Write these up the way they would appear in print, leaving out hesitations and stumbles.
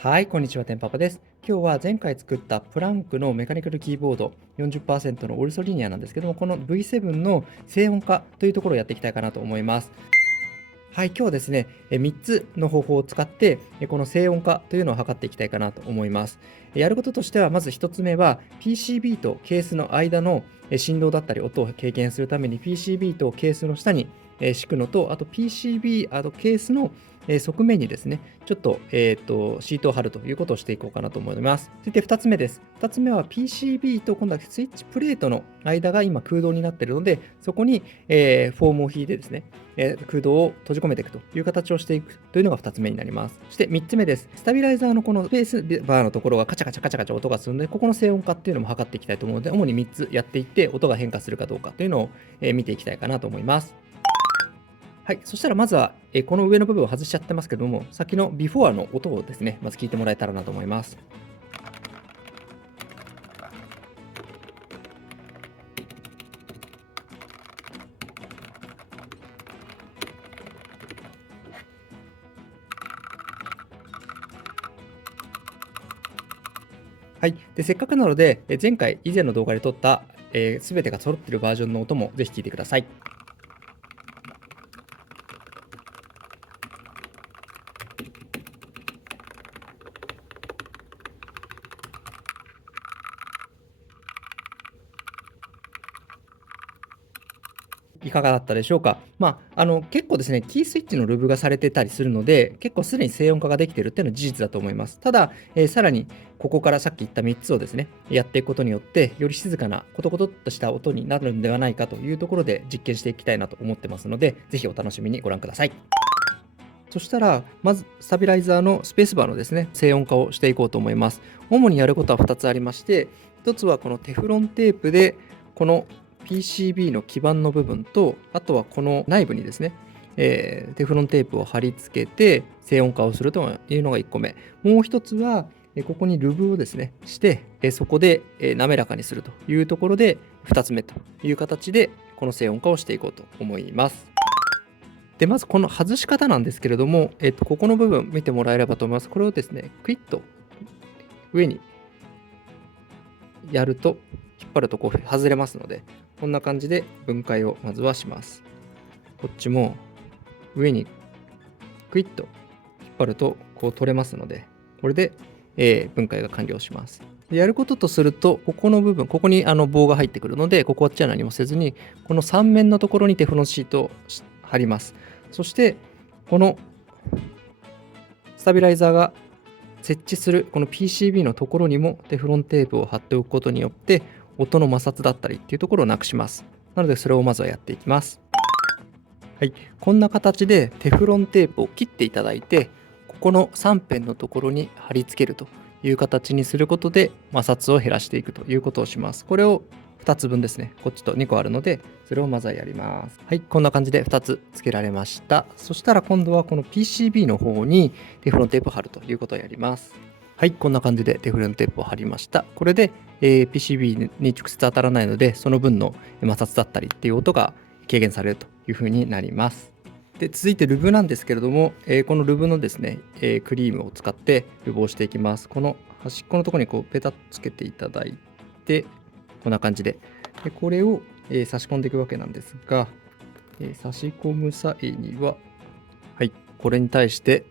はい、こんにちは、てんぱぱです。今日は前回作ったプランクのメカニカルキーボード40%のオルソリニアなんですけども、この V7 の静音化というところをやっていきたいかなと思います。はい、今日はですね、3つの方法を使って、この静音化というのを測っていきたいかなと思います。やることとしては、まず1つ目は PCB とケースの間の振動だったり音を軽減するために PCB とケースの下に敷くのと、あと PCB、ケースの側面にですね、ちょっと、シートを貼るということをしていこうかなと思います。続いて2つ目です。2つ目は PCB と今度はスイッチプレートの間が今空洞になっているので、そこに、フォームを引いてですね、空洞を閉じ込めていくという形をしていくというのが2つ目になります。そして3つ目です。スタビライザーのこのスペースバーのところがカチャカチャカチャカチャ音がするので、ここの静音化っていうのも測っていきたいと思うので、主に3つやっていって音が変化するかどうかというのを見ていきたいかなと思います。はい、そしたらまずはこの上の部分を外しちゃってますけども、先のビフォーの音をですね、まず聞いてもらえたらなと思います。はい、でせっかくなので、前回以前の動画で撮ったすべてが揃っているバージョンの音もぜひ聞いてください。いかがだったでしょうか。結構ですね、キースイッチのルーブがされてたりするので、結構すでに静音化ができているっていうのは事実だと思います。ただ、さらにここからさっき言った3つをですね、やっていくことによって、より静かなコトコトっとした音になるんではないかというところで実験していきたいなと思ってますので、ぜひお楽しみにご覧ください。そしたら、まずスタビライザーのスペースバーのですね、静音化をしていこうと思います。主にやることは2つありまして、1つはこのテフロンテープで、この PCB の基板の部分と、あとはこの内部にですね、テフロンテープを貼り付けて静音化をするというのが1個目。もう1つは、ここにルブをですね、して、そこで滑らかにするというところで、2つ目という形で、この静音化をしていこうと思います。で、まずこの外し方なんですけれども、ここの部分見てもらえればと思います。これをですね、クイッと上にやると、引っ張るとこう外れますので、こんな感じで分解をまずはします。こっちも上にクイッと引っ張るとこう取れますので、これで、分解が完了します。でやることとすると、ここの部分、ここに棒が入ってくるので、こっちは何もせずに、この3面のところにテフロンシートを貼ります。そして、このスタビライザーが設置するこの PCB のところにもテフロンテープを貼っておくことによって、音の摩擦だったりっていうところをなくします。なので、それをまずはやっていきます。はい、こんな形でテフロンテープを切っていただいて、ここの3辺のところに貼り付けるという形にすることで摩擦を減らしていくということをします。これを2つ分ですね。こっちと2個あるので、それをまずはやります。はい、こんな感じで2つ付けられました。そしたら今度はこの PCB の方にテフロンテープを貼るということをやります。はい、こんな感じでテフロンテープを貼りました。これで、PCB に直接当たらないので、その分の摩擦だったりっていう音が軽減されるという風になります。で続いてルブなんですけれども、このルブのですね、クリームを使ってルブをしていきます。この端っこのところにこうペタッとつけていただいて、こんな感じで、これを、差し込んでいくわけなんですが、差し込む際には、はい、これに対して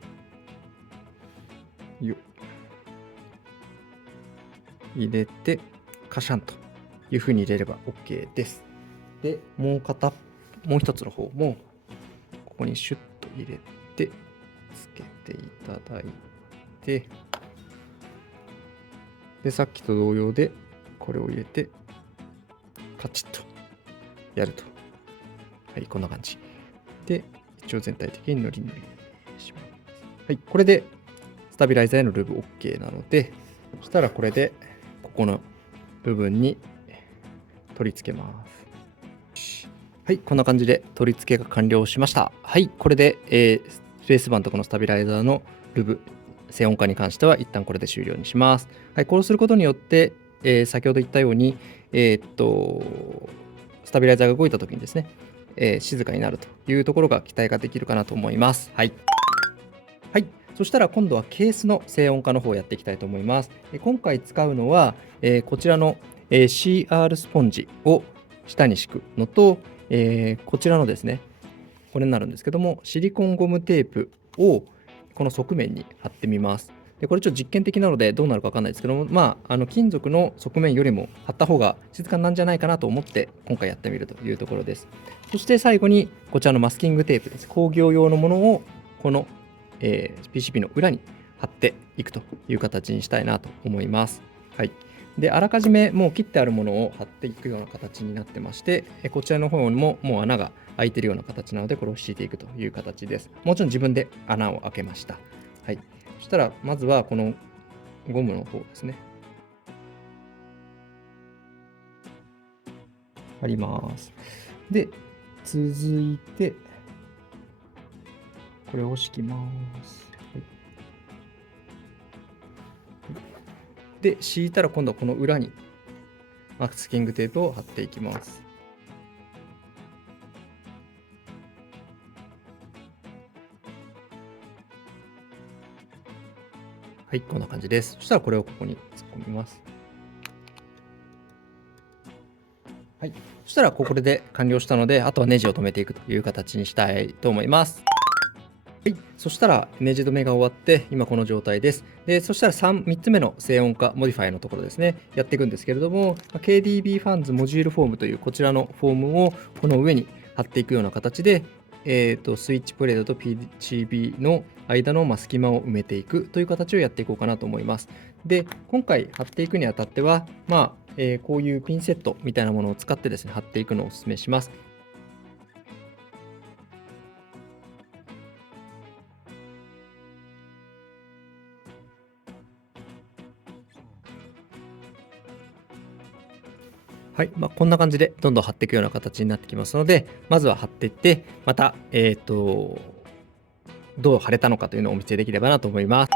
入れてカシャンという風に入れれば OK です。でもう一つの方もここにシュッと入れてつけていただいて、でさっきと同様でこれを入れてカチッとやると、はい、こんな感じで一応全体的に塗りします。はい、これでスタビライザーへのルーブ OK なので、そしたらこれでここの部分に取り付けます。はい、こんな感じで取り付けが完了しました。はい、これで、スペースバーのとこのスタビライザーのルブ静音化に関しては一旦これで終了にします。はい、こうすることによって、先ほど言ったように、スタビライザーが動いた時にですね、静かになるというところが期待ができるかなと思います。はい。はい、そしたら今度はケースの静音化の方をやっていきたいと思います。今回使うのは、こちらの、CR スポンジを下に敷くのと、こちらのですね、これになるんですけども、シリコンゴムテープをこの側面に貼ってみます。でこれちょっと実験的なのでどうなるかわかんないですけども、金属の側面よりも貼った方が静かなんじゃないかなと思って今回やってみるというところです。そして最後にこちらのマスキングテープです。工業用のものをこの、PCB の裏に貼っていくという形にしたいなと思います。はい。で、あらかじめもう切ってあるものを貼っていくような形になってまして、こちらの方にももう穴が開いているような形なので、これを敷いていくという形です。もちろん自分で穴を開けました。はい。そしたら、まずはこのゴムの方ですね。貼ります。で、続いて、これを敷きます。はい、で、敷いたら今度はこの裏にマスキングテープを貼っていきます。はい、こんな感じです。そしたらこれをここに突っ込みます。はい、そしたらこれで完了したので、あとはネジを留めていくという形にしたいと思います。はい、そしたらネジ止めが終わって、今この状態です。で、そしたら3つ目の静音化モディファイのところですね、やっていくんですけれども、KDB ファンズモジュールフォームというこちらのフォームをこの上に貼っていくような形で、スイッチプレートと PCB の間の隙間を埋めていくという形をやっていこうかなと思います。で、今回貼っていくにあたっては、こういうピンセットみたいなものを使ってですね、貼っていくのをお勧めします。はい、こんな感じでどんどん貼っていくような形になってきますので、まずは貼っていって、また、どう貼れたのかというのをお見せできればなと思います。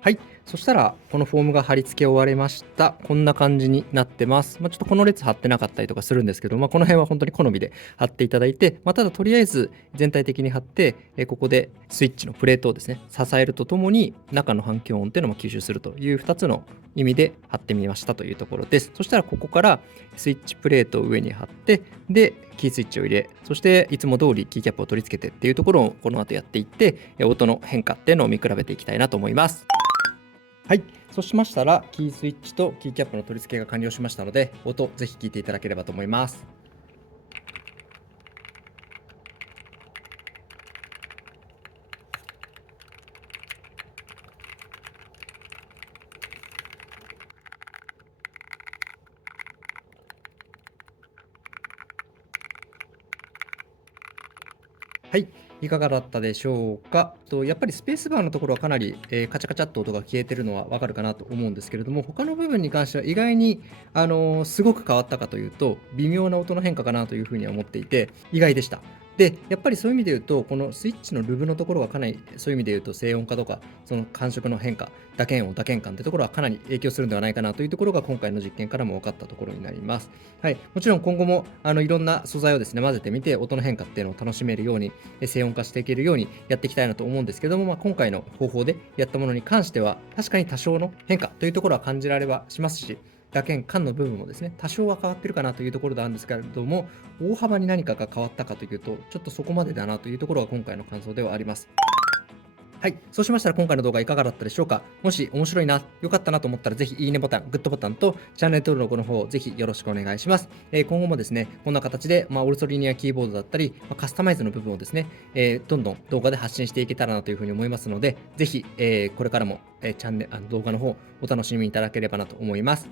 はい、そしたらこのフォームが貼り付け終わりました。こんな感じになってます。ちょっとこの列貼ってなかったりとかするんですけど、この辺は本当に好みで貼っていただいて、ただとりあえず全体的に貼って、ここでスイッチのプレートをですね、支えるとともに中の反響音っていうのも吸収するという2つの意味で貼ってみましたというところです。そしたらここからスイッチプレートを上に貼って、で、キースイッチを入れ、そしていつも通りキーキャップを取り付けてっていうところをこの後やっていって、音の変化っていうのを見比べていきたいなと思います。はい、そうしましたら、キースイッチとキーキャップの取り付けが完了しましたので、音ぜひ聞いていただければと思います。はい、いかがだったでしょうか。やっぱりスペースバーのところはかなり、カチャカチャっと音が消えてるのはわかるかなと思うんですけれども、他の部分に関しては意外に、すごく変わったかというと、微妙な音の変化かなというふうには思っていて、意外でした。で、やっぱりそういう意味で言うと、このスイッチのルブのところがかなり、そういう意味で言うと、静音化とか、その感触の変化、打鍵音、打鍵感ってところはかなり影響するんではないかなというところが今回の実験からも分かったところになります。はい、もちろん今後もいろんな素材をですね混ぜてみて音の変化っていうのを楽しめるように静音化していけるようにやっていきたいなと思うんですけども、今回の方法でやったものに関しては確かに多少の変化というところは感じられはしますし、打鍵感の部分もですね多少は変わってるかなというところなんですけれども、大幅に何かが変わったかというとちょっとそこまでだなというところが今回の感想ではあります。はい。そうしましたら今回の動画いかがだったでしょうか。もし面白いな、良かったなと思ったらぜひいいねボタン、グッドボタンとチャンネル登録の方ぜひよろしくお願いします。今後もですね、こんな形で、オルソリニアキーボードだったり、カスタマイズの部分をですね、どんどん動画で発信していけたらなというふうに思いますので、ぜひ、これからも、チャンネル、動画の方お楽しみいただければなと思います。